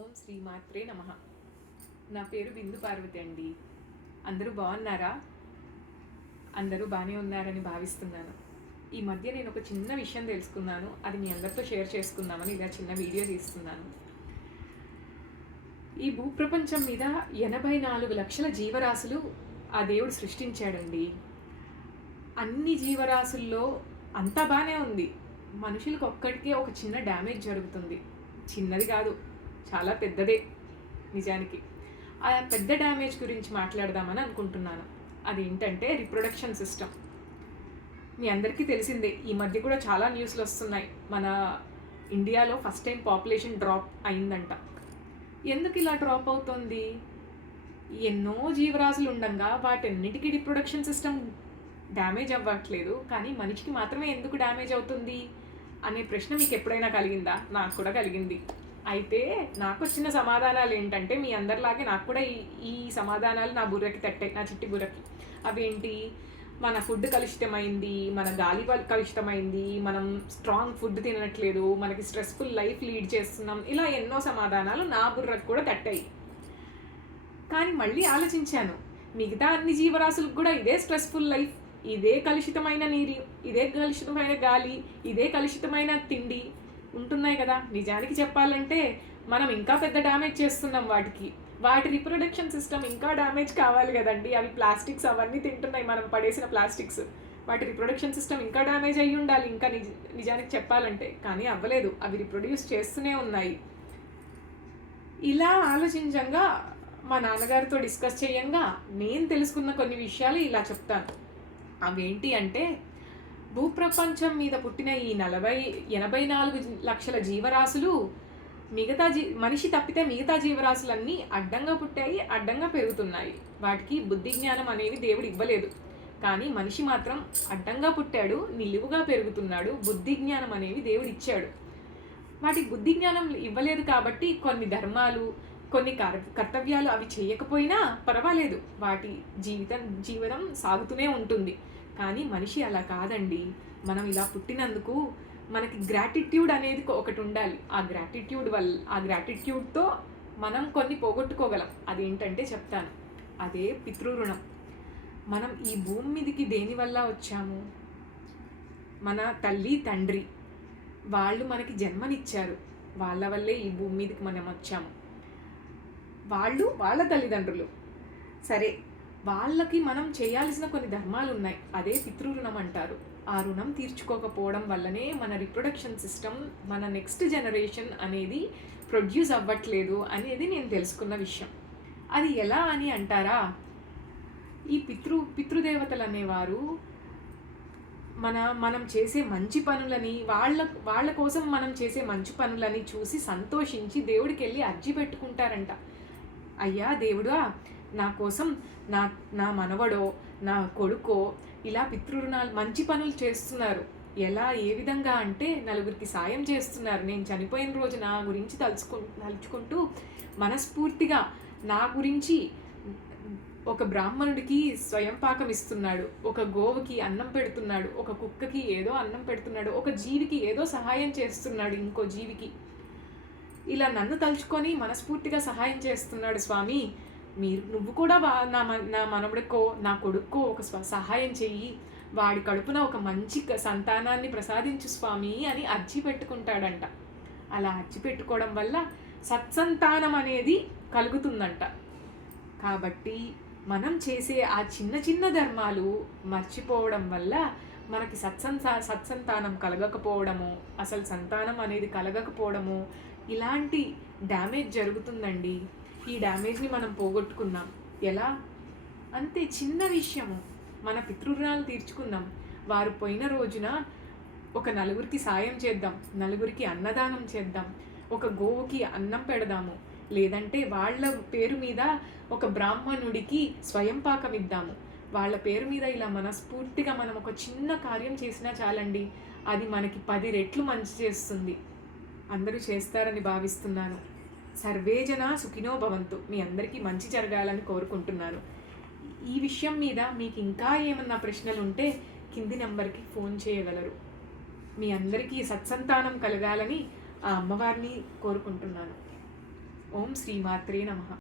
ఓం శ్రీ మాత్రే నమః. నా పేరు బిందు పార్వతి అండి. అందరూ బాగున్నారా? అందరూ బాగానే ఉన్నారని భావిస్తున్నాను. ఈ మధ్య నేను ఒక చిన్న విషయం తెలుసుకున్నాను. అది మీ అందరితో షేర్ చేసుకుందామని ఇలా చిన్న వీడియో తీస్తున్నాను. ఈ భూప్రపంచం మీద 84 లక్షల జీవరాశులు ఆ దేవుడు సృష్టించాడండి. అన్ని జీవరాశుల్లో అంతా బాగానే ఉంది. మనుషులకు ఒక్కడికే ఒక చిన్న డ్యామేజ్ జరుగుతుంది. చిన్నది కాదు, చాలా పెద్దదే నిజానికి. ఆ పెద్ద డ్యామేజ్ గురించి మాట్లాడదామని అనుకుంటున్నాను. అదేంటంటే రిప్రొడక్షన్ సిస్టమ్. మీ అందరికీ తెలిసిందే, ఈ మధ్య కూడా చాలా న్యూస్లు వస్తున్నాయి. మన ఇండియాలో ఫస్ట్ టైం పాపులేషన్ డ్రాప్ అయిందంట. ఎందుకు ఇలా డ్రాప్ అవుతుంది? ఎన్నో జీవరాశులు ఉండగా వాటన్నిటికీ రిప్రొడక్షన్ సిస్టమ్ డ్యామేజ్ అవ్వట్లేదు, కానీ మనిషికి మాత్రమే ఎందుకు డ్యామేజ్ అవుతుంది అనే ప్రశ్న మీకు ఎప్పుడైనా కలిగిందా? నాకు కూడా కలిగింది. అయితే నాకు వచ్చిన సమాధానాలు ఏంటంటే, మీ అందరిలాగే నాకు కూడా ఈ సమాధానాలు నా బుర్రకి తట్టాయి, నా చిట్టి బుర్రకి. అవేంటి? మన ఫుడ్ కలుషితమైంది, మన గాలి కలుషితమైంది, మనం స్ట్రాంగ్ ఫుడ్ తినట్లేదు, మనకి స్ట్రెస్ఫుల్ లైఫ్ లీడ్ చేస్తున్నాం, ఇలా ఎన్నో సమాధానాలు నా బుర్రకు కూడా తట్టాయి. కానీ మళ్ళీ ఆలోచించాను, మిగతా అన్ని జీవరాశులకు కూడా ఇదే స్ట్రెస్ఫుల్ లైఫ్, ఇదే కలుషితమైన నీరు, ఇదే కలుషితమైన గాలి, ఇదే కలుషితమైన తిండి ఉంటున్నాయి కదా. నిజానికి చెప్పాలంటే మనం ఇంకా పెద్ద డ్యామేజ్ చేస్తున్నాం వాటికి. వాటి రిప్రొడక్షన్ సిస్టమ్ ఇంకా డ్యామేజ్ కావాలి కదండి. అవి ప్లాస్టిక్స్ అవన్నీ తింటున్నాయి, మనం పడేసిన ప్లాస్టిక్స్. వాటి రిప్రొడక్షన్ సిస్టమ్ ఇంకా డ్యామేజ్ అయ్యి ఉండాలి ఇంకా నిజానికి చెప్పాలంటే, కానీ అవ్వలేదు. అవి రిప్రొడ్యూస్ చేస్తూనే ఉన్నాయి. ఇలా ఆలోచించంగా మా నాన్నగారితో డిస్కస్ చేయంగా నేను తెలుసుకున్న కొన్ని విషయాలు ఇలా చెప్తాను. అవేంటి అంటే, భూప్రపంచం మీద పుట్టిన ఈ 84 లక్షల జీవరాశులు మనిషి తప్పితే మిగతా జీవరాశులన్నీ అడ్డంగా పుట్టాయి, అడ్డంగా పెరుగుతున్నాయి. వాటికి బుద్ధి జ్ఞానం అనేవి దేవుడు ఇవ్వలేదు, కానీ మనిషి మాత్రం అడ్డంగా పుట్టాడు, నిలువుగా పెరుగుతున్నాడు. బుద్ధి జ్ఞానం అనేవి దేవుడు ఇచ్చాడు. వాటికి బుద్ధి జ్ఞానం ఇవ్వలేదు కాబట్టి కొన్ని ధర్మాలు, కొన్ని కర్తవ్యాలు అవి చేయకపోయినా పర్వాలేదు, వాటి జీవనం సాగుతూనే ఉంటుంది. కానీ మనిషి అలా కాదండి. మనం ఇలా పుట్టినందుకు మనకి గ్రాటిట్యూడ్ అనేది ఒకటి ఉండాలి. ఆ గ్రాటిట్యూడ్తో మనం కొన్ని పోగొట్టుకోగలం. అదేంటంటే చెప్తాను. అదే పితృరుణం. మనం ఈ భూమి మీదకి దేనివల్ల వచ్చాము? మన తల్లి తండ్రి వాళ్ళు మనకి జన్మనిచ్చారు. వాళ్ళ వల్లే ఈ భూమి మీదకి మనం వచ్చాము. వాళ్ళ తల్లిదండ్రులు సరే, వాళ్ళకి మనం చేయాల్సిన కొన్ని ధర్మాలు ఉన్నాయి. అదే పితృరుణం అంటారు. ఆ రుణం తీర్చుకోకపోవడం వల్లనే మన రిప్రొడక్షన్ సిస్టమ్, మన నెక్స్ట్ జనరేషన్ అనేది ప్రొడ్యూస్ అవ్వట్లేదు అనేది నేను తెలుసుకున్న విషయం. అది ఎలా అని అంటారా? ఈ పితృదేవతలు అనేవారు మనం చేసే మంచి పనులని, వాళ్ళ కోసం మనం చేసే మంచి పనులని చూసి సంతోషించి దేవుడికి వెళ్ళి అర్జీ పెట్టుకుంటారంట. అయ్యా దేవుడా, నా కోసం నా మనవడో నా కొడుకో ఇలా పితృరుణాలు మంచి పనులు చేస్తున్నారు. ఏ విధంగా అంటే నలుగురికి సాయం చేస్తున్నారు. నేను చనిపోయిన రోజు నా గురించి తలుచుకుంటూ మనస్ఫూర్తిగా నా గురించి ఒక బ్రాహ్మణుడికి స్వయం పాకం ఇస్తున్నాడు, ఒక గోవుకి అన్నం పెడుతున్నాడు, ఒక కుక్కకి ఏదో అన్నం పెడుతున్నాడు, ఒక జీవికి ఏదో సహాయం చేస్తున్నాడు, ఇంకో జీవికి. ఇలా నన్ను తలుచుకొని మనస్ఫూర్తిగా సహాయం చేస్తున్నాడు స్వామి. నువ్వు కూడా నా మనవడికో నా కొడుక్కో ఒక సహాయం చెయ్యి, వాడి కడుపున ఒక మంచి సంతానాన్ని ప్రసాదించు స్వామి అని అర్జీ పెట్టుకుంటాడంట. అలా అర్జీ పెట్టుకోవడం వల్ల సత్సంతానం అనేది కలుగుతుందంట. కాబట్టి మనం చేసే ఆ చిన్న చిన్న ధర్మాలు మర్చిపోవడం వల్ల మనకి సత్సంతానం కలగకపోవడము, అసలు సంతానం అనేది కలగకపోవడము, ఇలాంటి డ్యామేజ్ జరుగుతుందండి. ఈ డ్యామేజ్ని మనం పోగొట్టుకుందాం. ఎలా? అంతే, చిన్న విషయము. మన పితృరుణాలు తీర్చుకుందాం. వారు పోయిన రోజున ఒక నలుగురికి సాయం చేద్దాం, నలుగురికి అన్నదానం చేద్దాం, ఒక గోవుకి అన్నం పెడదాము, లేదంటే వాళ్ళ పేరు మీద ఒక బ్రాహ్మణుడికి స్వయం పాకం ఇద్దాము. వాళ్ళ పేరు మీద ఇలా మనస్ఫూర్తిగా మనం ఒక చిన్న కార్యం చేసినా చాలండి, అది మనకి 10 రెట్లు మంచి చేస్తుంది. అందరూ చేస్తారని భావిస్తున్నాను. సర్వే జనా సుఖినో భవంతు. మీ అందరికీ మంచి జరగాలని కోరుకుంటున్నాను. ఈ విషయం మీద మీకు ఇంకా ఏమన్నా ప్రశ్నలు ఉంటే కింది నెంబర్కి ఫోన్ చేయగలరు. మీ అందరికీ సత్సంతానం కలగాలని ఆ అమ్మవారిని కోరుకుంటున్నాను. ఓం శ్రీమాత్రే నమః.